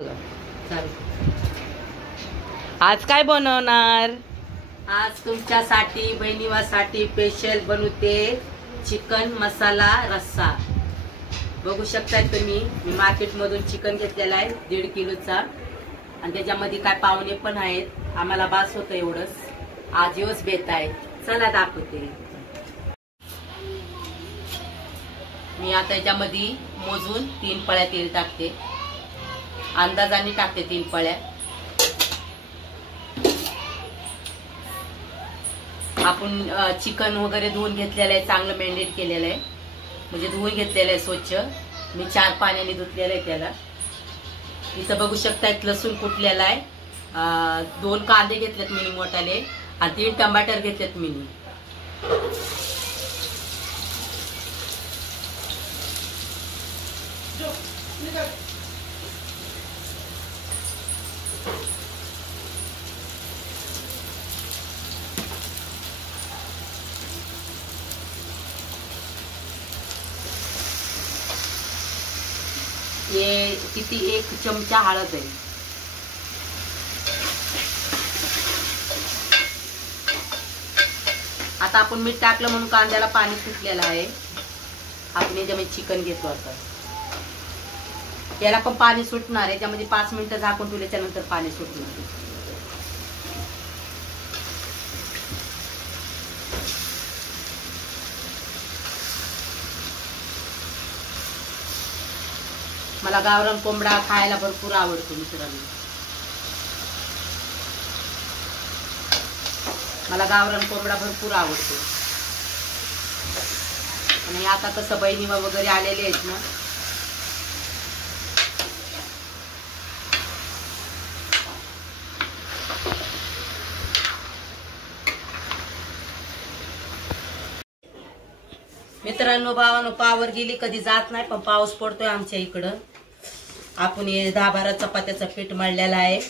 चालेल. आज काय बनवणार? आज तुमच्यासाठी बहिणीवासाठी स्पेशल बनवते चिकन मसाला रस्सा. बघू शकताय तुम्ही, मी मार्केट मधून चिकन घेतलेला आहे 1.5 किलोचा आणि त्याच्यामध्ये काय पाहुणे पण आहेत. आम्हाला बास होतं एवढंच. आज दिवस बेत आहे. चला दाखवते. मी आता याच्यामध्ये मोजून 3 पळ्या तेल टाकते. अंदाजाने टाकते 3 पळ्या. आपण चिकन वगैरे धुवून घेतलेलं आहे, चांगलं मॅरिनेट केलेलं आहे, म्हणजे धुवून घेतलेलं आहे स्वच्छ. मी 4 पाण्याने धुतलेलं आहे त्याला. इथं बघू शकता लसूण कुटलेला आहे. 2 कांदे घेतलेत मिनी मोठाले आणि 3 टमाटर घेतलेत मिनी. ये किती 1 चमचा हळद आहे. आता आपण मीठ टाकलं म्हणून कांद्याला पाणी सुटलेलं आहे. आपण याच्यामध्ये चिकन घेतो. आता याला पण पाणी सुटणार आहे. त्यामध्ये 5 मिनिटं झाकून ठेवल्याच्या नंतर पाणी सुटणार. मला गावरान कोंबडा खायला भरपूर आवडतो मित्रांनो. मला गावरान कोंबडा भरपूर आवडतो. आणि आता कसं बहिणी वगैरे आलेले आहेत ना, मित्रांनो भावांनो, पावर गेली कधी जात नाही, पण पाऊस पडतोय आमच्या इकडं. आपण हे 10-12 चपात्याचं पीठ मळलेलं आहे.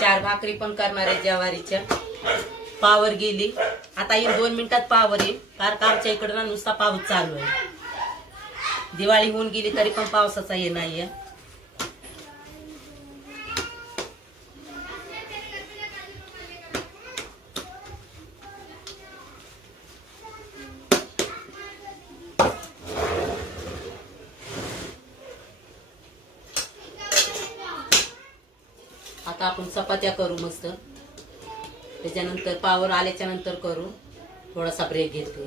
4 भाकरी पण करणार आहे ज्वारीच्या. पावर गेली आता, 2 मिनिटात पावर येईल. कारण का आमच्या इकडं ना नुसता पाऊस चालू आहे. दिवाळी होऊन गेली तरी पण पावसाचा हे नाहीये. आता आपण चपात्या करू मस्त. त्याच्यानंतर पावर आल्याच्या नंतर करू. थोडासा ब्रेक घेतो.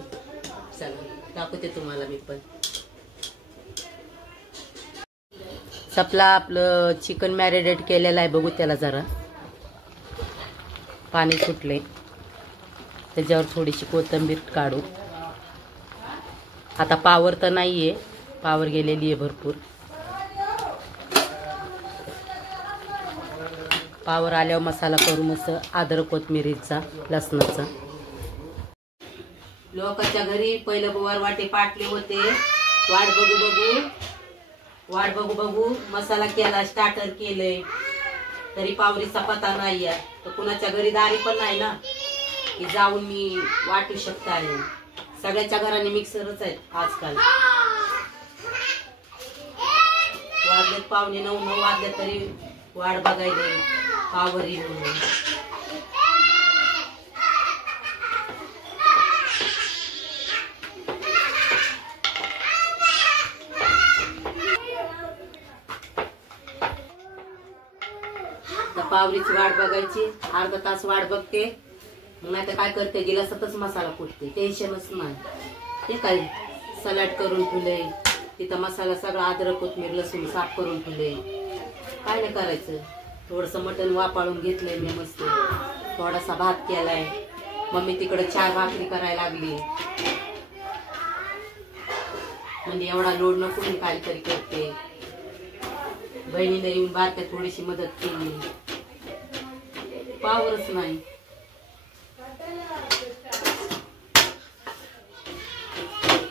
चला दाखवते तुम्हाला मी पण. सपला आपलं चिकन मॅरिनेट केलेलं आहे. बघू त्याला जरा पाणी सुटले. त्याच्यावर थोडीशी कोथिंबीर काढू. आता पावर तर नाहीये, पावर गेलेली आहे भरपूर. पावर आल्यावर मसाला करू मस्त. अद्रक कोथिंबीरचा लसणाचा. लोकांच्या घरी पहिलं बुवार वाटे पाटले होते. वाट बघू बघू मसाला केला, स्टार्टर केलंय, तरी पावरीचा पता नाही आहे. तर कुणाच्या घरी दारी पण नाही ना की जाऊन मी वाटू शकता आहे. सगळ्याच्या घराने मिक्सरच आहेत आजकाल. वाजलेत 8:45 वाजले तरी वाट बघायला पावर येऊन. पावरीची वाट बघायची. अर्धा तास वाट बघते. नाही तर काय करते, गिलासातच मसाला कुटते. टेन्शनच नाही. ते काय सलाड करून ठेवले तिथं, मसाला सगळा अद्रक कोथिंबीर लसूण साफ करून ठेवले. काय नाही करायचं. थोडंसं मटण वापाळून घेतलंय मी मस्त. थोडासा भात केलाय. मम्मी तिकडे 4 भाकरी करायला लागली. म्हणजे एवढा लोड नको, मी काहीतरी करते. बहिणीने येऊन बारक्या थोडीशी मदत केली. पावरच नाही.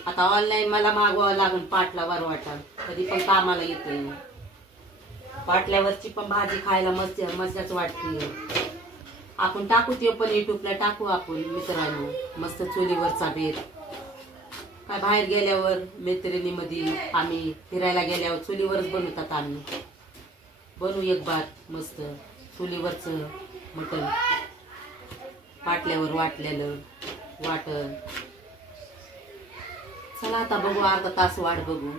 आता ऑनलाईन मला मागवावं लागेल पाटला वरवाटा. कधी पण कामाला येते. पाटल्यावरची पण भाजी खायला मजाच वाटते. आपण टाकू ते पण युट्यूबला टाकू आपण मित्रांनो. मस्त चुलीवरचा बेत. काय बाहेर गेल्यावर मैत्रिणीमध्ये आम्ही फिरायला गेल्यावर चुलीवरच बनवतात आम्ही. बनवू एक बार मस्त चुलीवरचं मटण, पाटल्यावर वाटलेलं वाटण. चला आता बघू, अर्धा तास वाट बघू.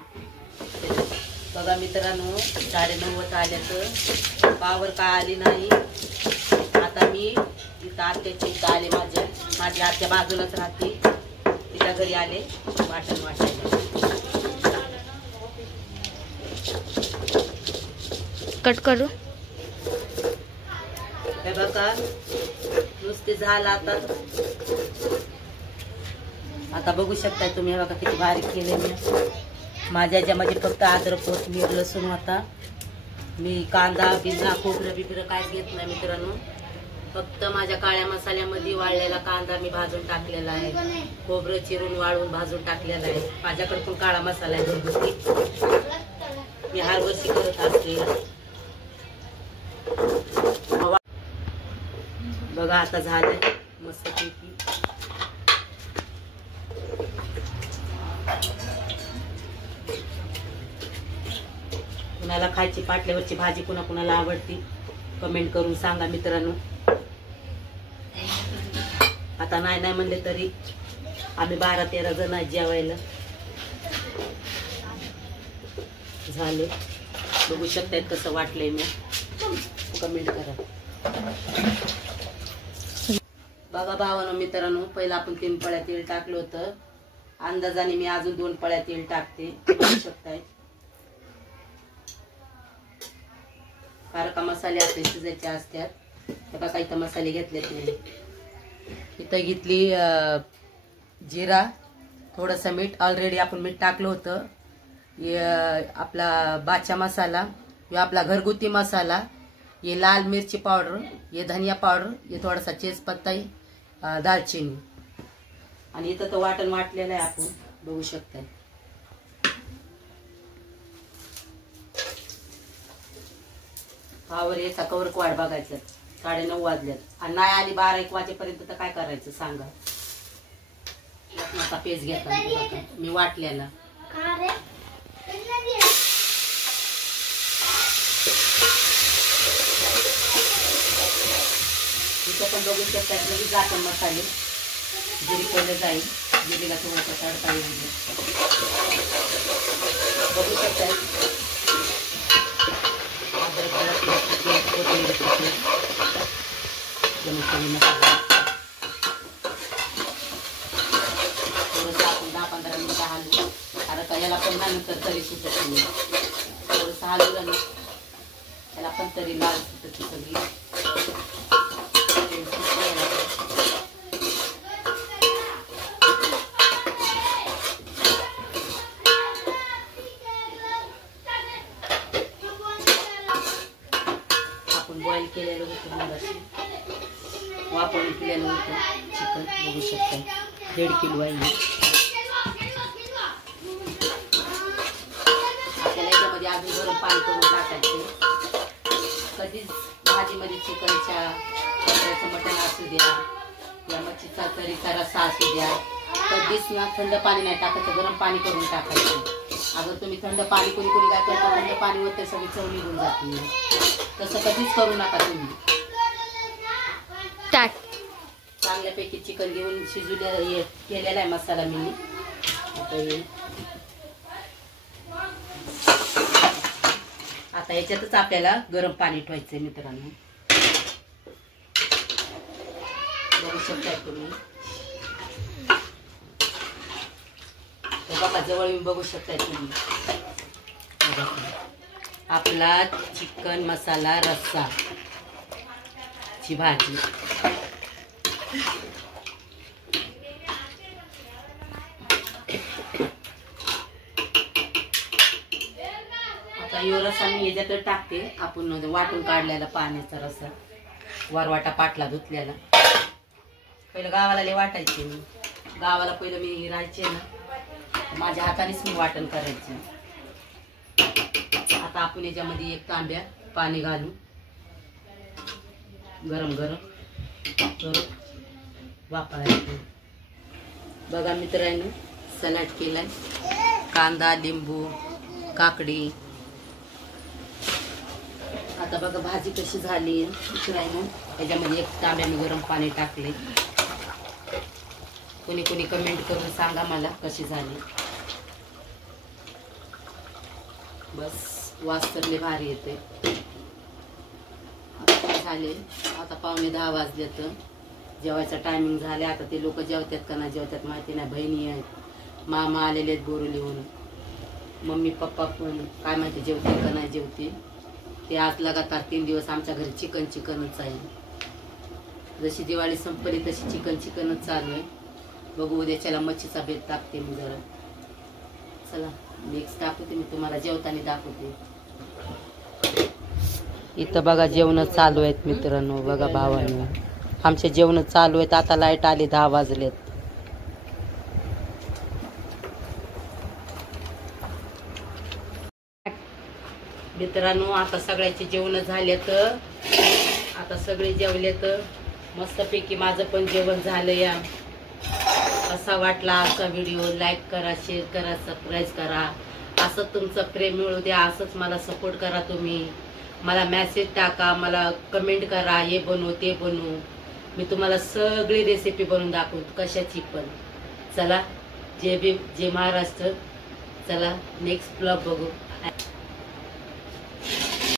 बघा मित्रांनो, 9:30 आल्याचं पावर काय आली नाही. आता मी इथं आत्याची इथं आले, माझी आत्या बाजूलाच राहते, तिच्या घरी आले वाटण वाटायला. कट करू. हे बघा नुसते झालं आता बघू शकताय तुम्ही. हे बघा किती बारीक केले मी. माझ्या ज्यामध्ये फक्त अद्रक, कोथिंबीर, लसूण होता. मी कांदा बिंदा खोबरं बिबरं काय घेत नाही मित्रांनो. फक्त माझ्या काळ्या मसाल्यामध्ये वाळलेला कांदा मी भाजून टाकलेला आहे, खोबरं चिरून वाळून भाजून टाकलेला आहे. माझ्याकडे पण काळा मसाला आहे घरगुती, मी हर वर्षी करत असते. बघा आता झालंय मस्त पैकी. कुणाला खायची पाटल्यावरची भाजी कुणाला आवडती कमेंट करून सांगा मित्रांनो. आता नाही म्हणले तरी आम्ही 12-13 जण आहेत जेवायला. झाले बघू शकतायत कसं वाटलंय मी, कमेंट करा. बघा भावानो मित्रांनो, पहिला आपण 3 पळ्या तेल टाकलं होतं. अंदाजाने मी अजून 2 पळ्या तेल टाकते, बघू शकताय. कारण का मसाले आपले शिजायचे असतात. हे बघा इथं मसाले घेतलेत नाही. इथं घेतली जिरा, थोडंसं मीठ, ऑलरेडी आपण मीठ टाकलं होतं. आपला बाचा मसाला, हे आपला घरगुती मसाला, ये लाल मिरची पावडर, ये धनिया पावडर, ये थोडासा तेजपत्ता, दालचिनी. आणि इथं तो वाटण वाटलेलं आहे आपण बघू शकताय. पावर याचा कवर वाट बघायचं. 9:30 वाजल्यात आणि नाही आली 12-1 वाजेपर्यंत तर काय करायचं सांगा. आता पेज घेता मी वाटलेला. इथं पण बघू शकतात लगेच जातं मसाले. जिरी पहिले जाईल, जिरीला थोडासा तडका येईल. बघू शकतात थोडंसं आपण 10-15 मिनिटं हलवू. आता याला पण नंतर तरी सुटत नाही. थोडंसं हलवलं ना त्याला पण तरी लाल सुटत सगळी. बॉईल केलेलं होतं मगाशी, वापरून केलेलं होतं चिकन बघू शकता. 1.5 किलो आहे. आपल्याला याच्यामध्ये अजून गरम पाणी करून टाकायचे. कधीच भाजीमध्ये चिकनच्या मटण असू द्या या मच्छीचा तरीचा रस्सा असू द्या, कधीच ना थंड पाणी नाही टाकायचं, गरम पाणी करून टाकायचं. अगर तुम्ही थंड पाणी कोणी काय करता, थंड पाणी वर सगळी चव निघून जाते. तसं कधीच करू नका तुम्ही. चांगल्यापैकी चिकन घेऊन शिजवले केलेला आहे मसाला मी. आता याच्यातच आपल्याला गरम पाणी ठेवायचंय मित्रांनो. बघू शकताय तुम्ही. बघा जवळ मी बघू शकताय तुम्ही. आपला चिकन मसाला रस्सा ची भाजी. आता यो रस्सा मी याच्यात टाकते. आपण वाटून काढलेला पाण्याचा रस्सा, वरवाटा पाटला धुतलेला. पहिलं गावाला लय वाटायचे मी. गावाला पहिलं मी राहायचे ना, माझ्या हातानेच मी वाटण करायचे. आता आपण याच्यामध्ये 1 तांब्या पाणी घालू, गरम गरम करून वापरायचं. बघा मित्रांनो, सलाड केलाय. कांदा, लिंबू, काकडी, आता बघा भाजी कशी झाली मित्रांनो. त्याच्यामध्ये 1 तांब्या मी गरम पाणी टाकले. कोणी कोणी कमेंट करून सांगा मला कशी झाली. बस वास तर लय भारी येते. आता काय झाले, आता 9:45 वाजले तर जेवायचा टायमिंग झाले. आता ते लोक जेवतात का नाही जेवतात माहिती नाही. बहिणी आहेत, मामा आलेले आहेत बोरवलीहून, मम्मी पप्पा पण काय माहिती जेवते का नाही जेवते. ते आज लगातार 3 दिवस आमच्या घरी चिकनच आहे. जशी दिवाळी संपली तशी चिकनच चालू आहे. बघू उद्याच्याला मच्छीचा बेत टाकते मी जरा. चला नेक्स्ट दाखवते मी तुम्हाला, जेवताना दाखवते. इथं बघा जेवण चालू आहेत मित्रांनो. बघा भावांनो आमचे जेवण चालू आहेत. आता लाईट आली 10 वाजलेत. मित्रांनो आता सगळ्याचे जेवण झाले तर आता सगळे जेवले तर मस्तपैकी माझं पण जेवण झालं. या कसा वाटला आजचा व्हिडिओ, लाईक करा, शेअर करा, सबस्क्राईब करा. असं तुमचं प्रेम मिळू द्या, असंच मला सपोर्ट करा. तुम्ही मला मेसेज टाका, मला कमेंट करा, हे बनवू ते बनवू. मी तुम्हाला सगळी रेसिपी बनवून दाखवतो कशाची पण. चला जय महाराष्ट्र. चला नेक्स्ट ब्लॉग बघू.